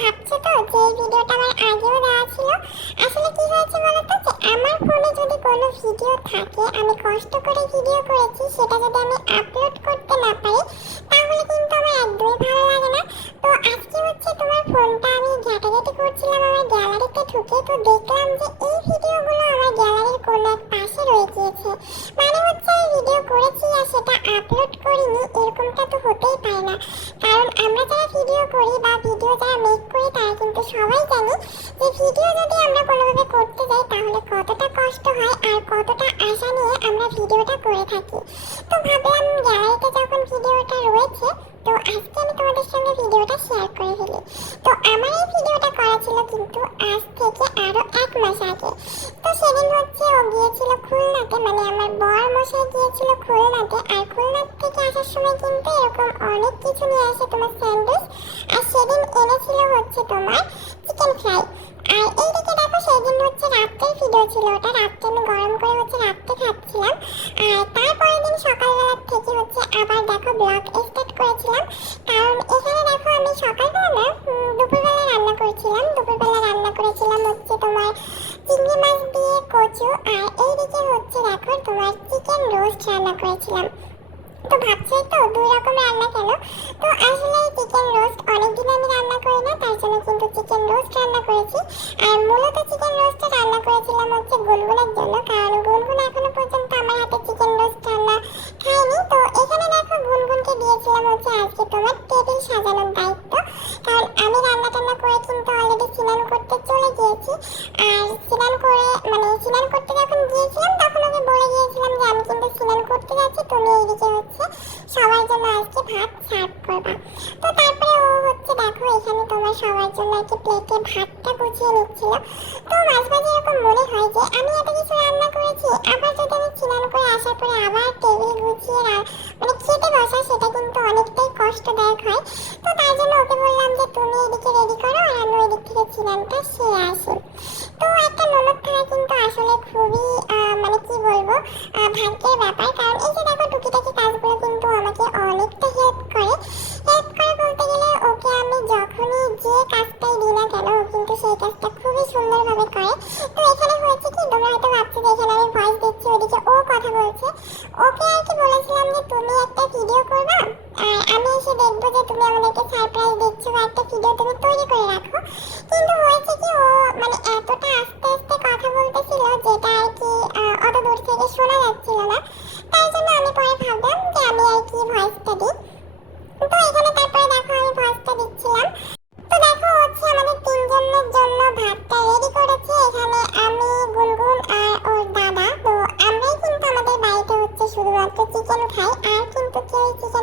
ভাবছো তো যে এই ভিডিওটা আমার আগেও দেওয়া ছিল। আসলে কি হয়েছে বলো তো, যে আমার ফোনে যদি কোনো ভিডিও থাকে, আমি কষ্ট করে ভিডিও করেছি, সেটা যদি আমি আপলোড করতে না পারি তাহলে কিন্তু আমার একদমই ভালো লাগে না। তো আজকে হচ্ছে তোমার ফোনটা আমি ঘাটাঘাটি করছিলাম আমার গ্যালারিতে ঢুকে, তো দেখলাম যে এই ভিডিওগুলো আমার গ্যালারির কোনো এক পাশে রয়ে গিয়েছে। মানে হচ্ছে আমি ভিডিও করেছি আর সেটা আপলোড করিনি, এরকমটা তো হতেই পারে না। কারণ আমরা যারা ভিডিও করি বা ভিডিও যারা মেক করি তারা কিন্তু সবাই জানি যে ভিডিও যদি আমরা কোনোভাবে করতে যাই তাহলে কতটা কষ্ট হয় আর কতটা আশা নিয়ে আমরা ভিডিওটা করে থাকি। তো ভাবলাম গ্যালারিতে যখন ভিডিওটা রয়েছে, তো আজকে আমি তোমাদের সঙ্গে ভিডিওটা শেয়ার করে ফেলি। তো আমার এই ভিডিওটা করা ছিল কিন্তু আজ থেকে আরো 1 মাস আগে। তো সেদিন হচ্ছে ও গিয়েছিল খুলনাতে, মানে আমার বর মশাই গিয়েছিল খুলনাতে, আর খুলনা থেকে আসার সময় কিন্তু এরকম অনেক কিছু নিয়ে আসে, তোমার স্যান্ডউইচ, আর সেদিন এনেছিল হচ্ছে তোমার চিকেন ফ্রাই। আর এইদিকে দেখো সেদিন হচ্ছে রাত্রের ভিডিও ছিল, ওটা রাত্রে আমি গরম করে হচ্ছে রাত্রে খাচ্ছিলাম। আর তারপরের দিন সকালবেলা থেকে হচ্ছে আবার দেখো ব্লগ স্টার্ট করেছিলাম। কারণ এখানে দেখো আমি সকালবেলা না দুপুরবেলা রান্না করেছিলাম। দুপুরবেলা রান্না করেছিলাম হচ্ছে তোমার চিংড়ি মাছ দিয়ে কচু, আর এইদিকে হচ্ছে দেখো তোমার চিকেন রোস্ট রান্না করেছিলাম। তো ভাবছোই তো 2 রকম রান্না কেন? তো আসলে চিকেন রোস্ট অনেকদিন আমি রান্না করি না, তার জন্য কিন্তু চিকেন রোস্ট রান্না করেছি। আর মূলত চিকেন রোস্টটা রান্না করেছিলাম হচ্ছে গুনগুনের জন্য, কারণ গুনগুন এখনো পর্যন্ত আমার হাতে চিকেন রোস্ট রান্না খায়নি। তো এখানে দেখো গুনগুনকে দিয়েছিলাম হচ্ছে আজকে তোমার টেবিল সাজানোর দায়িত্ব। কারণ আমি রান্না টান্না করে কিন্তু অলরেডি স্নান করতে চলে গিয়েছি। আর স্নান করে মানে স্নান করতে যখন গিয়েছিলাম তখন ওকে বলে গিয়েছিলাম যে আমি কিন্তু স্নান করতে যাচ্ছি, তুমি এইদিকে হচ্ছে সবার জন্য আজকে ভাত সার্ভ করবা। তো তারপরে ও হচ্ছে দেখো এখানে তোমার সবার জন্য আর কি প্লেটে ভাতটা গুছিয়ে নিচ্ছিল। তো মাঝে মাঝে এরকম মনে হয় যে আমি এত কিছু রান্না করেছি, আবার যদি আমি স্নান করে আসার পরে আবার টেবিল গুছিয়ে মানে খেতে বসা, সেটা কিন্তু অনেকটাই কষ্টদায়ক হয়। তো তাই জন্য ওকে বললাম যে তুমি এদিকে রেডি করো আর আমি ওই দিক থেকে স্নানটা সেরে আসি। তো একটা ননদ থাকা কিন্তু আসলে খুবই মানে কি বলবো ভাগ্যের ব্যাপার। কারণ এই যে দেখো টুকিটাকি কাজগুলো কিন্তু আমাকে অনেকটা হেল্প করে। হেল্প করে বলতে গেলে ওকে আমি যখনই যে কাজটাই দিই না কেন ও কিন্তু সেই কাজটা খুবই সুন্দরভাবে করে। তো এখানে হয়েছে কি, তোমরা হয়তো ভাবছো যে এখানে আমি ভয়েস দিচ্ছি ওদিকে ও কথা বলছে। ওকে আর কি বলেছিলাম যে তুমি একটা ভিডিও করবা আর আমি এসে দেখবো যে তুমি আমাদেরকে সারপ্রাইজ দিচ্ছ বা একটা ভিডিও তুমি তৈরি করে রাখো। কিন্তু হয়েছে কি, ও মানে এতটা আস্তে আস্তে কথা বলতেছিল যেটা আর কি অত দূর থেকে শোনা যাচ্ছিল না। তাই জন্য আমি পরে ভাবলাম যে আমি আর কি ভয়েসটা দিই। তো এখানে তারপরে দেখো আমি ভয়েসটা দিচ্ছিলাম। তো দেখো হচ্ছে আমাদের 3 জনের জন্য ভাতটা রেডি করেছে। এখানে আমি, গুনগুন আর ওর দাদা। তো আমরাই কিন্তু আমাদের বাড়িতে হচ্ছে শুধুমাত্র চিকেন খাই, আর কিন্তু কেউ চিকেন